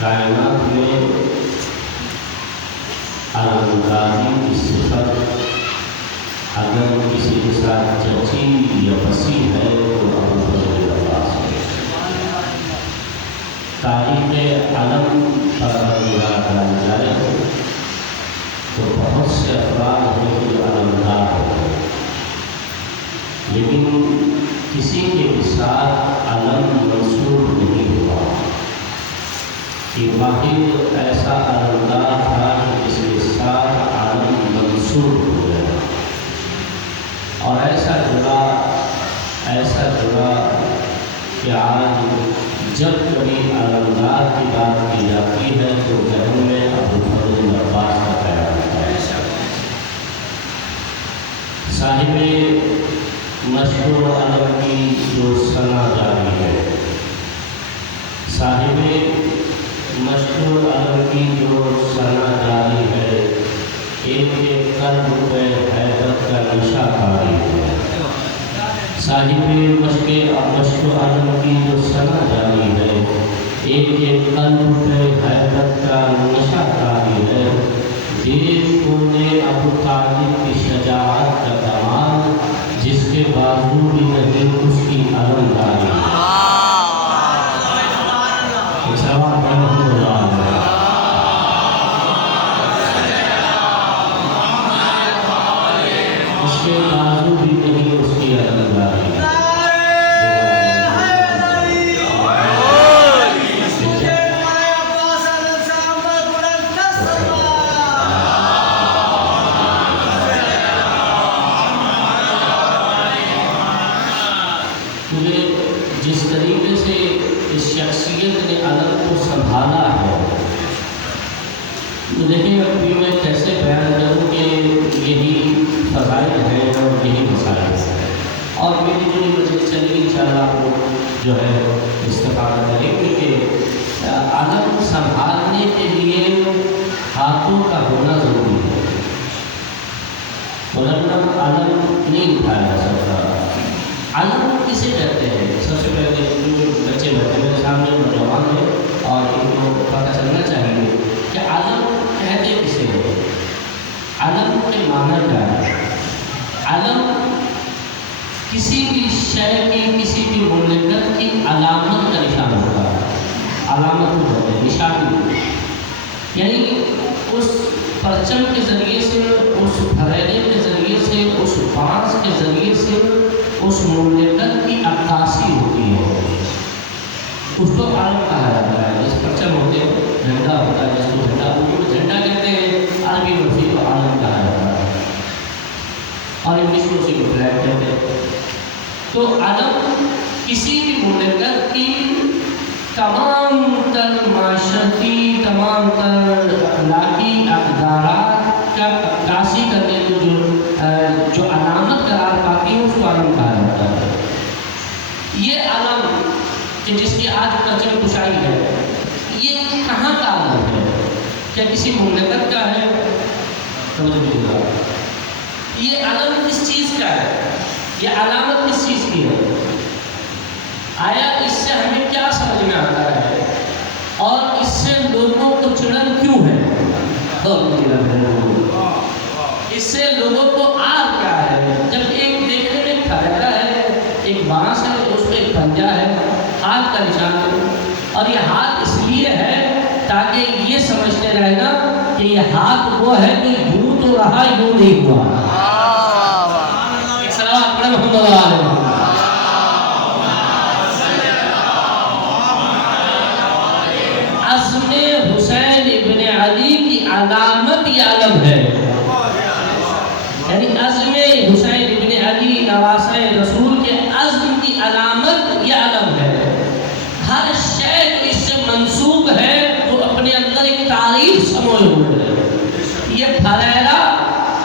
کائنات میں الغازی کی صفت اگر کسی کے ساتھ چچی یا پسی ہے تو ابو فضل عباس ہے۔ تاریخ علم پر ڈالی جائے تو بہت سے افراد ہیں جو علمدار ہیں، لیکن کسی کے ساتھ علم منسوب نہیں ہوا کہ واحد ایسا علمدار تھا جس کے ساتھ عالم منصور ہو گیا اور ایسا جڑا کہ آج جب کبھی علمدار کی بات کی جاتی ہے تو ذہن میں ابو فضل عباس کا خیال آتا ہے۔ صاحب مشہور علم کی جو ثنا جاری ہے، صاحب مشہور علم کی جو ثنا جاری ہے، ایک قلب پہ حیرت کا نشہ کاری ہے۔ صاحب مشہور علم کی جو ثنا جاری ہے، ایک قلب پہ حیرت کا نشہ کاری ہے۔ دیکھو نے ابو طالب کی شجاعت کا کمال، جس کے بازو بھی نہیں اس کی علمداری۔ اس کے بازو بھی نہیں اس کی علمداری۔ جس طریقے سے اس شخصیت نے علم کو سنبھالا ہے، تو دیکھیں ابھی میں کیسے بیان کروں کہ یہی فضائل ہیں اور یہی مسائل ہیں، اور میری جو مجلس چلی انشاءاللہ آپ لوگ جو ہے استفادہ کریں گے کہ علم سنبھالنے کے لیے ہاتھوں کا ہونا ضروری ہے، ورنہ علم نہیں اٹھایا جا سکتا۔ علم کسے کہتے ہیں؟ سب سے پہلے جو بچے بیٹھے میرے سامنے نوجوان ہیں اور ان کو پتہ چلنا چاہیے کہ علم کہتے کسے ہیں، علم کے معنی کیا ہے۔ علم کسی بھی شے کی، کسی بھی مملکت کی علامت کا نشان ہوتا ہے۔ علامت کو کہتے ہیں، نشانی، یعنی اس پرچم کے ذریعے سے، اس پھریلے کے ذریعے سے، اس بانس کے ذریعے سے اس مملکت کی عکاسی ہوتی ہے، اس کو علم کہا جاتا ہے۔ جس پرچم ہوتے ہیں، جھنڈا ہوتا ہے، جس کو جھنڈا کہتے ہیں، عربی میں اسی کو علم کہا جاتا ہے اور انگلش میں اسی کو فلیگ کہتے ہیں۔ تو علم کسی بھی مملکت کی تمام تر معاشرتی، تمام تر اخلاقی اقدارات کا عکاسی کرنے کو جو علامت قرار پاتی ہے، اس کو علم کہا جاتا ہے۔ یہ علم کہ جس کی آج پرچم کشائی ہے، یہ کہاں کا علم ہے؟ کیا کسی مملکت کا ہے؟ یہ علم کس چیز کا ہے؟ یہ علامت کس چیز کی ہے؟ آیا اس سے ہمیں کیا سمجھ میں آتا ہے اور اس سے لوگوں کو چڑھن کیوں ہے؟ اس سے لوگوں کو آر کیا ہے؟ جب ایک دیکھنے میں کھڑا ہے، ایک بانس ہے، اس پہ ایک پنجہ ہے، ہاتھ کا نشان ہے، اور یہ ہاتھ اس لیے ہے تاکہ یہ سمجھتے رہے گا کہ یہ ہاتھ وہ ہے کہ یوں تو رہا، یوں نہیں ہوا۔ ایک صلوات پڑھیں محمد علیہ وسلم۔ عزم حسین ابن علی کی علامت یہ علم ہے۔ یعنی عزم حسین ابن علی نواسہ رسول کے عزم کی علامت یہ علم ہے. ہر شے جو اس سے منسوب ہے وہ اپنے اندر ایک تعریف سموئے ہوئے ہے. یہ پھریرا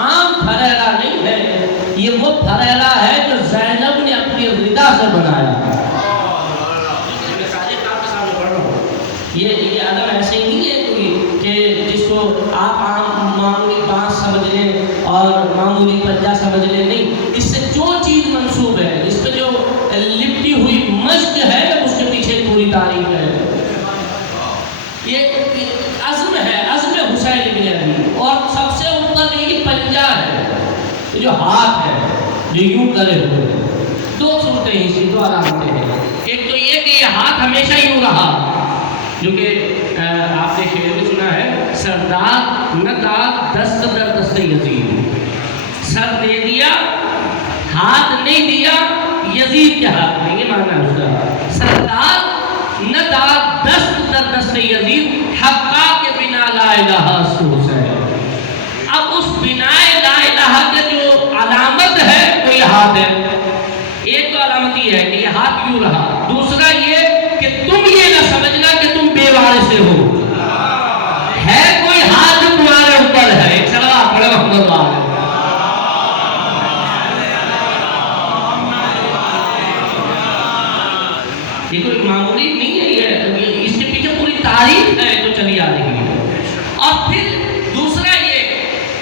عام پھریرا نہیں ہے، یہ وہ پھریرا ہے جو زینب نے اپنی رضا سے بنایا. یہ علم ایسے ہی نہیں ہے کوئی کہ جس کو آپ عام معمولی بانس سمجھ لیں اور معمولی پنجہ سمجھ لیں. نہیں، اس سے جو چیز منسوب ہے، اس پہ جو لپٹی ہوئی مشق ہے، اس کے پیچھے پوری تاریخ ہے. یہ عزم ہے، عزم حسین ابن علی. اور سب سے اوپر یہ پنجہ ہے، یہ جو ہاتھ ہے جو یوں کرے ہوئے ہیں. دو صورتیں ہیں، دو علامتیں ہیں. ایک تو یہ کہ یہ ہاتھ ہمیشہ یوں رہا، جو کہ آپ نے شعر میں سنا ہے، سردار نہ داد دست در دست یزید. سر دے دیا، ہاتھ نہیں دیا یزید کے ہاتھ میں. یہ معنی ہے اس کا. سردار نہ داد دست در دست یزید، حقا کے بنا لا الہ سوس ہے. اب اس بنا لا الہ کے جو علامت ہے وہ یہ ہاتھ ہے. ایک تو علامت یہ ہے کہ یہ ہاتھ یوں رہا. دوسرا یہ کہ تم یہ نہ سمجھنا کہ تم بے وارث ہو. ہے کوئی ہاتھ جو تمہارے اوپر ہے. ایک صلوات پڑھو محمد والے. یہ کوئی معمولی نہیں ہے، یہ اس کے پیچھے پوری تاریخ ہے جو چلی آ رہی ہے. اور پھر دوسرا یہ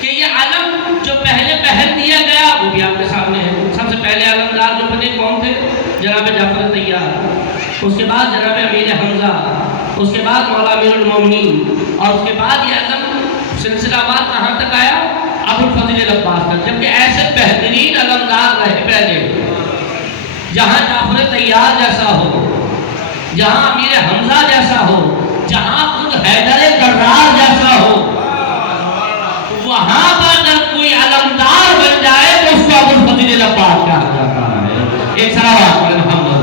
کہ یہ علم جو پہلے پہل دیا گیا وہ بھی آپ کے سامنے ہے. سب سے پہلے علمدار جو بنے کون تھے؟ جناب جعفر طیار. اس کے بعد جناب امیر حمزہ. اس کے بعد مولا امیر المومنین. اور اس کے بعد یہ علم سلسلہ وار کہاں تک آیا؟ ابو الفضل العباس تک. جبکہ ایسے بہترین علمدار رہے پہلے، جہاں جعفر طیار جیسا ہو، جہاں امیر حمزہ جیسا ہو، جہاں خود حیدر کرار جیسا ہو، وہاں پر اگر کوئی علمدار بن جائے تو اس کو ابو الفضل العباس کہا جاتا ہے. ایک صلوات پڑھیں محمد.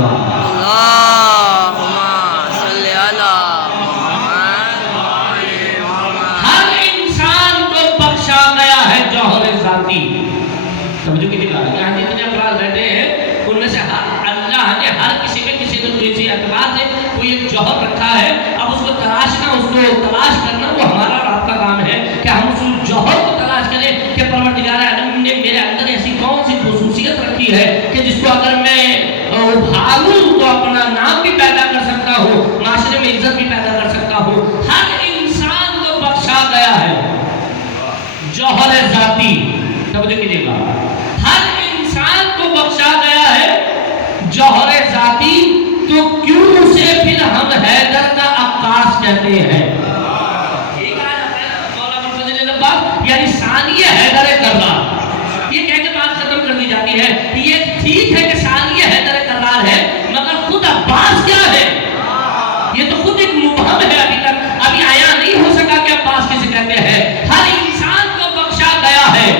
ہر انسان کو بخشا گیا ہے جوہر ذاتی. سمجھو کتنی بات ہے. یہاں جتنے افراد بیٹھے ہیں ان میں سے اللہ نے ہر کسی میں کسی نہ کسی اعتبار سے کوئی ایک جوہر رکھا ہے. اب اس کو تلاشنا، اس کو تلاش کرنا وہ ہمارا اور آپ کا کام ہے کہ ہم اس جوہر کو تلاش کریں کہ پروردگار عالم نے میرے اندر ایسی کون سی خصوصیت رکھی ہے کہ جس کو اگر میں ابھاروں تو اپنا نام بھی پیدا کر سکتا ہوں، معاشرے میں عزت بھی پیدا کر سکتا ہوں. ہر انسان کو بخشا گیا ہے جوہر ذاتی. توجہ کیجیے گا. ہر انسان کو بخشا گیا ہے جوہر ذاتی، تو کیوں اسے پھر ہم حیدر کا عکاس کہتے ہیں؟ یعنی ثانی حیدر کرار. یہ کہہ کے بات ختم کر دی جاتی ہے. یہ ٹھیک ہے کہ ثانی حیدر کرار ہے، مگر خود عباس کیا ہے؟ یہ تو خود ایک مبہم ہے. ابھی تک ابھی آیا نہیں ہو سکا کہ عباس کسے کہتے ہیں. ہر انسان کو بخشا گیا ہے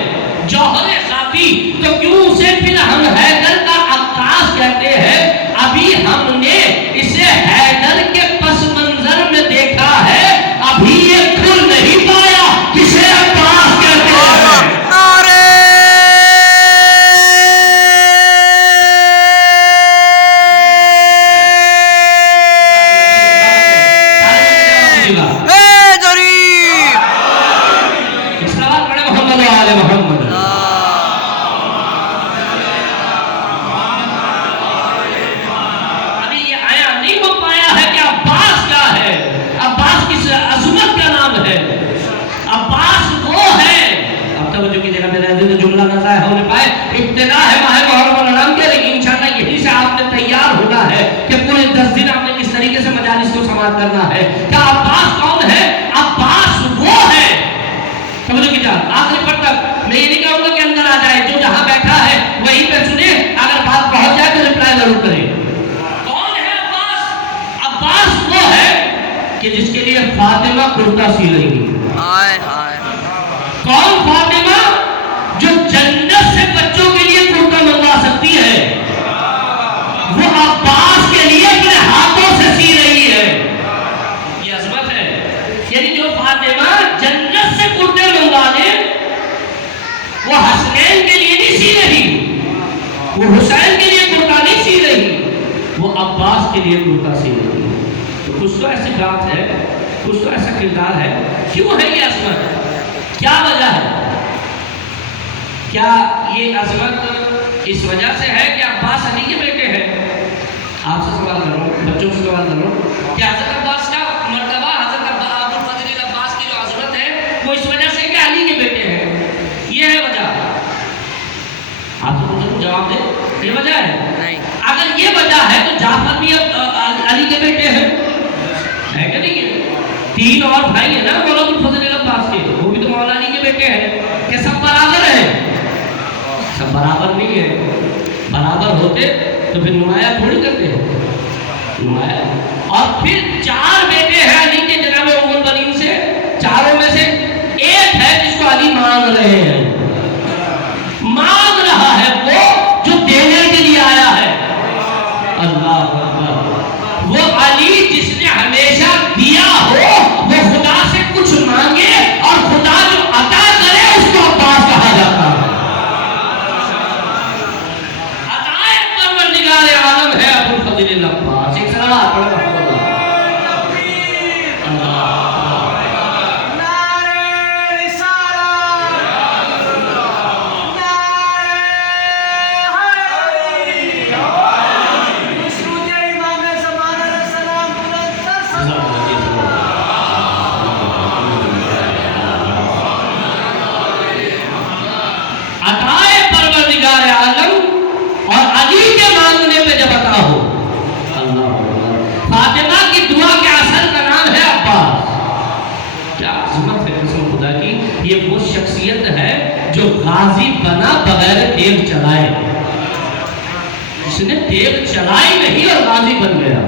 جوہر ذاتی، تو کیوں اسے پھر ہم حیدر کا عکاس کہتے ہیں؟ ابھی ہم نے اسے حیدر کے پس منظر میں دیکھا ہے، ابھی یہ کھل نہیں پایا کسے عباس کہتے ہیں. ابتدا ہے ماہ محرم الحرام کے، لیکن انشاءاللہ یہی سے آپ نے تیار ہونا ہے کہ پورے 10 دن آپ نے کس طریقے سے مجالس کو سماعت کرنا ہے. کہ عباس کون ہے؟ عباس وہ ہے. سمجھو کہ جان آخری پر تک میں یہ نہیں کہوں گا کہ اندر آ جائے، جو جہاں بیٹھا ہے وہیں پہ سنے. اگر بات پہنچ جائے تو رپلائی ضرور کریں. کون ہے عباس؟ عباس وہ ہے کہ جس کے لیے فاطمہ کرتا سی رہی. کون فاطمہ؟ جو جنت سے بچوں کے لیے کرتا منگوا سکتی ہے، وہ عباس کے لیے اپنے ہاتھوں سے سی رہی ہے. یہ عظمت ہے. یعنی جو فاطمہ جنت سے کرتے منگوا دے، وہ حسنین کے لیے کرتا سی ہوتی ہے. تو کچھ تو ایسی بات ہے، کچھ تو ایسا کردار ہے. کیوں ہے یہ عظمت؟ کیا وجہ ہے؟ کیا یہ عظمت اس وجہ سے ہے کہ عباس علی کے بیٹے ہیں؟ آپ سے سوال کر رہا ہوں، بچوں سے سوال کر رہا ہوں. کیا حضرت عباس کا مرتبہ، حضرت ابوالفضل عباس کی جو عظمت ہے وہ اس وجہ سے کہ علی کے بیٹے ہیں؟ یہ ہے وجہ؟ آپ سے پوچھو، جواب دیں. یہ وجہ ہے؟ اگر یہ وجہ ہے تو جعفر بھی علی کے بیٹے ہیں، ہے کہ نہیں ہے؟ 3 اور بھائی ہیں نا مولا ابوالفضل عباس کے، وہ بھی تو مولا علی کے بیٹے ہیں. کہ سب برابر ہیں؟ سب برابر نہیں ہے. برابر ہوتے تو پھر نمایاں تھوڑی کرتے ہیں. نمایاں. اور پھر 4 بیٹے ہیں علی کے جناب ام البنین سے. چاروں میں سے ایک ہے جس کو علی مانگ رہے ہیں. مانگ رہا ہے وہ جو دینے کے لیے آیا ہے. اللہ اکبر. وہ علی جس نے ہمیشہ دیا ہو، وہ خدا سے کچھ مانگے اور خدا جو عطا کرے اس کو عباس کہا جاتا ہے. عطائے پروردگار عالم ہے ابوالفضل عباس. ایک سلام پڑھو. یہ وہ شخصیت ہے جو غازی بنا بغیر تیغ چلائے. اس نے تیغ چلائی نہیں اور غازی بن گیا.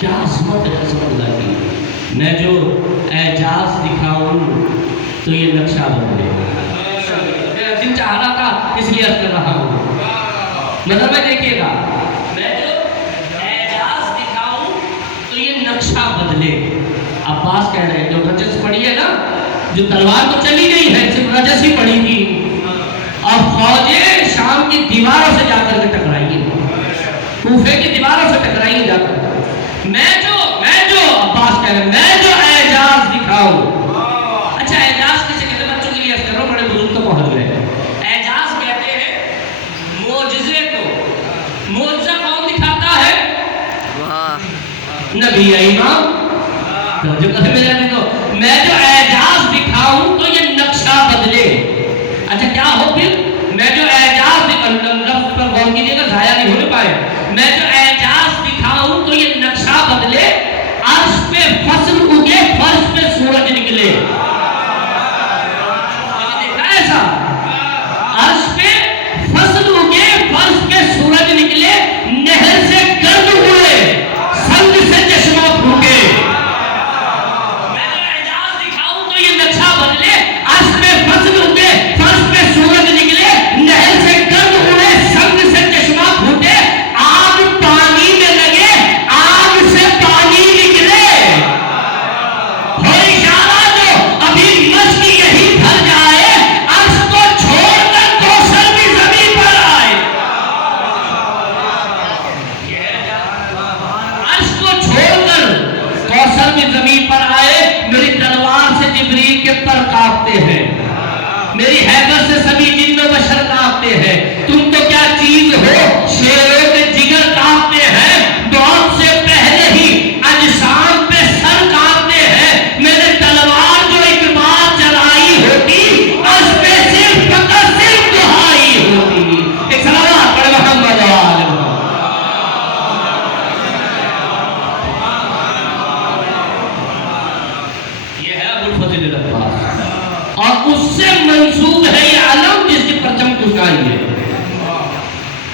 کیا عظمت ہے قسم خدا کی. میں جو اعجاز دکھاؤں تو یہ نقشہ بدلے. میرا دل چاہ رہا تھا اس لیے عرض کر رہا ہوں. نظر میں دیکھیے گا، میں جو اعجاز دکھاؤں تو یہ نقشہ بدلے. عباس کہہ رہے ہیں جو رجس پڑھی ہے نا، جو تلوار تو چلی گئی ہے، صرف رجس ہی پڑی تھی اور فوجیں شام کی دیواروں سے جا کر کے ٹکرائی ہیں، کوفے کی دیواروں سے ٹکرائی ہیں جا کر. میں جو عباس کہہ رہے ہیں، میں جو اعجاز دکھاؤں. اچھا اعجاز کسے کہتے ہیں؟ بچوں کے لیے کرو، بڑے بزرگ تو پہنچ گئے. اعجاز کہتے ہیں معجزے کو. معجزہ کون دکھاتا ہے؟ نبی امام. جو کہتے میرے تو میں جو اعجاز دکھاؤں تو یہ نقشہ بدلے. اچھا کیا ہو پھر؟ میں جو اعجاز لفظ پر غور کیجیے گا، ضائع نہیں ہونے پائے. میں جو اعجاز دکھاؤں تو یہ نقشہ بدلے. عرش پہ فصل اگے، فرش پہ سورج نکلے. دیکھا ایسا؟ عرش پہ فصل اگے، فرش پہ سورج نکلے. نہر سے گرد ہوئے، سنگ سے چشمہ پھوٹے. میری حیبت سے سبھی جن و بشر کانپتے ہیں. تم تو کیا چیز ہو، شیروں کے جگر کانپتے ہیں. موت سے پہلے ہی اجسام پہ سر کانپتے ہیں. میرے تلوار جو ایک بار چلائی ہوتی، اس پہ صرف فقط صرف دہائی ہوتی. ایک سلام پڑھ محمد وآل محمد. یہ ہے ابوالفضل عباس. اور اس سے منسوب ہے یہ علم جس کی پرچم کشائی ہے.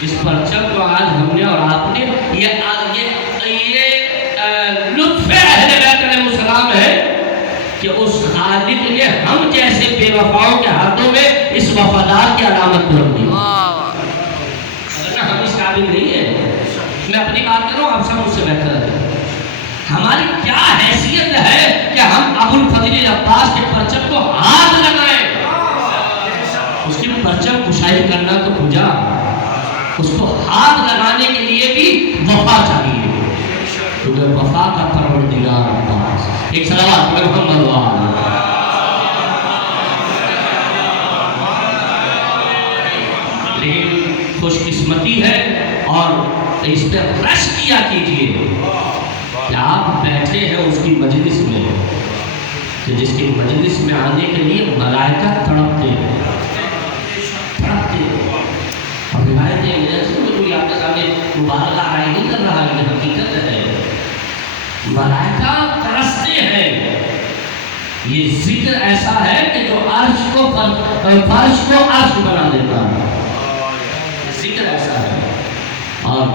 اس پرچم کو آج ہم نے اور آپ نے یہ لطف اہل بیت علیہ السلام ہے کہ اس خالق نے ہم جیسے بے وفاؤں کے ہاتھوں میں اس وفادار کی علامت رکھ دی. ورنہ ہم اس قابل نہیں ہیں. میں اپنی بات کروں، آپ سب مجھ سے بہتر ہے. ہماری کیا حیثیت ہے کہ ہم ابوالفضل عباس کے پرچم کو ہاتھ لگائیں. اس کی پرچم کشائی کرنا تو پوجا. اس کو ہاتھ لگانے کے لیے بھی وفا چاہیے، کیونکہ وفا کا پروردگار عباس۔ ایک صلوات پڑھیں محمد وآلہ۔ لیکن خوش قسمتی ہے اور اس پہ رش کیا کیجئے کہ آپ بیٹھے ہیں اس کی مجلس میں، کہ جس کی مجلس میں آنے کے لیے ملائکہ تڑپتے ہیں، تڑپتے ہیں۔ اور روایتیں ایسے میں کوئی آپ کے سامنے مبالغہ آئے نہیں کر رہا، یہ حقیقت ہے، ملائکہ ترستے ہیں۔ یہ ذکر ایسا ہے کہ جو عرش کو فرش کو عرش بنا دیتا ہے، ذکر ایسا ہے۔ اور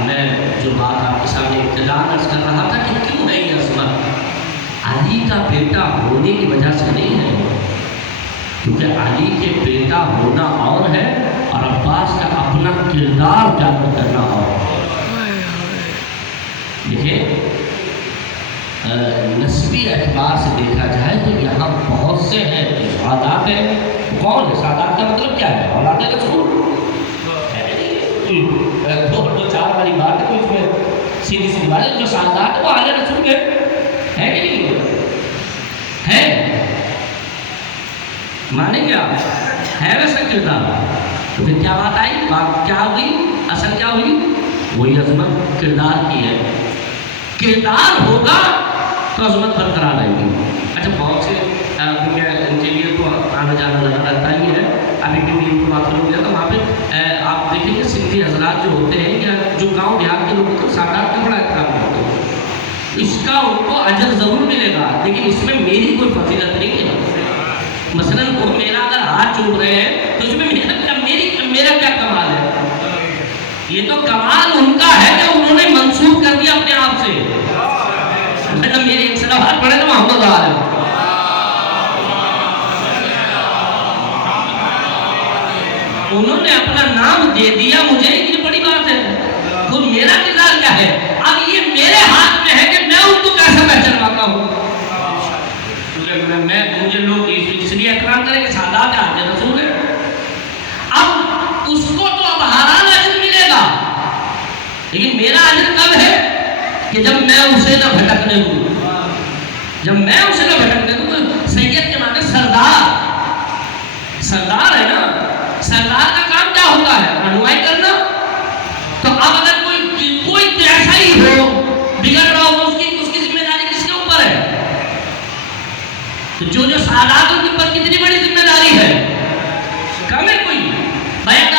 میں جو بات آپ کے سامنے ابتداءً عرض کر رہا تھا کہ کیوں ہے یہ عظمت، علی کا بیٹا ہونے کی وجہ سے نہیں ہے، کیونکہ علی کے بیٹا ہونا اور ہے اور عباس کا اپنا کردار اجاگر کرنا اور ہے۔ دیکھیں نسبی اعتبار سے دیکھا جائے تو یہاں بہت سے ہیں جو سعادات ہیں۔ کون ہے سعادات کا مطلب کیا ہے؟ اولاد رسول دو چار والی بات ہے، کوئی اس میں سیدھی سی بات ہے۔ جو سعادات ہے وہ اہل رسول کے ہے کہ نہیں ہے؟ مانیں گے آپ ہے ویسا کردار؟ تو پھر کیا بات آئی، بات کیا ہوئی، اصل کیا ہوئی؟ وہی عظمت کردار کی ہے۔ کردار ہوگا تو عظمت برقرار رہے گی۔ اچھا بہت سے ان کے لیے تو آنا جانا لگا رہتا ہی ہے، ابھی بھی ان کو بات کروں گا تو وہاں پہ آپ دیکھیں کہ سندھی حضرات جو ہوتے ہیں یا جو گاؤں دیہات کے لوگ ہوتے ہیں سعادات کا بڑا احترام کرتے ہیں، اس کا ان کو اجر ضرور ملے گا، لیکن اس میں میری کوئی فضیلت نہیں ہے۔ مثلاً وہ میرا اگر ہاتھ چوم رہے ہیں تو اس میں میرا کیا کمال ہے؟ یہ تو کمال ان کا ہے کہ انہوں نے منسوخ کر دیا اپنے آپ سے۔ مطلب میری ایک صلوات پڑھے تو محمد آلہ، انہوں نے اپنا نام دے دیا مجھے، یہ بڑی بات ہے۔ خود میرا کردار کیا ہے؟ اب یہ میرے ہاتھ میں ہے کہ میں ان کو کیسے پہچانواتا ہوں۔ مجھے لوگ اس لیے احترام کریں کہ سعادات آج رسول ہے، اب اس کو تو اب حرام اجر ملے گا، لیکن میرا اجر کب ہے کہ جب میں اسے نہ بھٹکنے دوں، جب میں اسے نہ بھٹکنے دوں۔ تو سید کے معنی سردار، سردار ہے نا، سردار کا کام کیا ہوتا ہے؟ رہنمائی کرنا۔ تو اب اگر کوئی ایسا ہی ہو بگڑ رہا ہو، اس کی ذمہ داری کس کے اوپر ہے؟ تو جو سعادات ان کے اوپر کتنی بڑی ذمہ داری ہے، کم ہے کوئی؟ بیعت